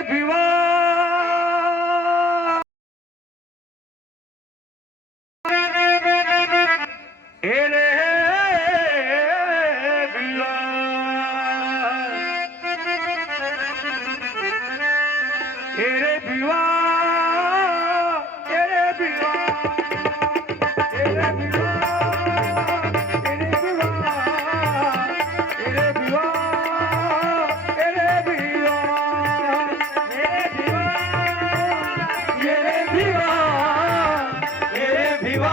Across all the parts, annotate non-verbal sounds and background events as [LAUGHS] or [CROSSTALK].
वाे हे ये भिवा ये Bhiva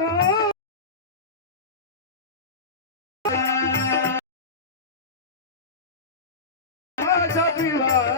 I'll be right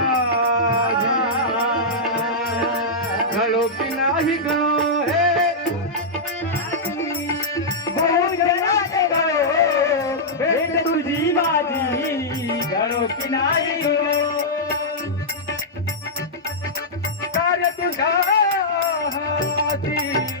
સળો કી નાજી હીહી હીહ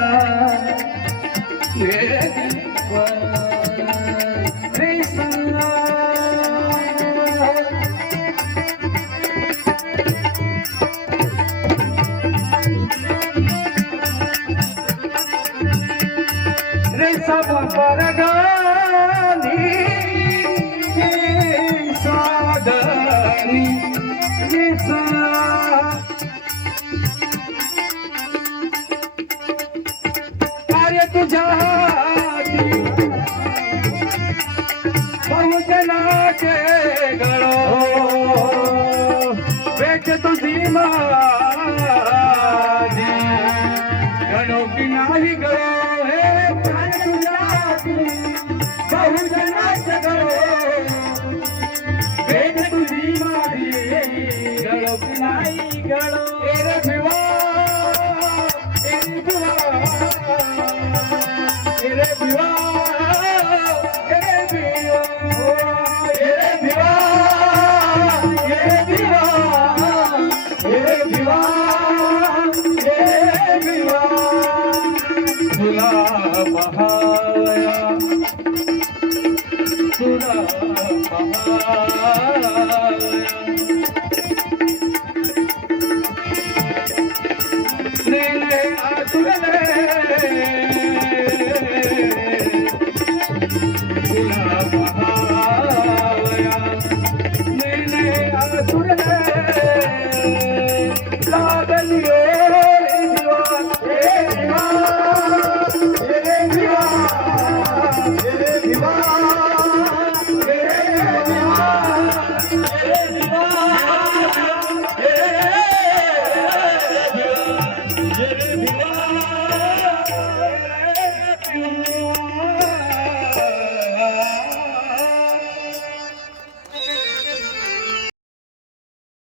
Oh, परगाली स्वाग आय तुज पहुचना वेच तूं दीमा कहुचे नाइचे करो, बेचे कुझी मादे, गड़ो पिलाई करो, array प्रिवाँ, array प्रिवाँ, array, Bhiva, array, Bhiva, array Bhiva, हाए हाए हाए लाए Oh, [LAUGHS]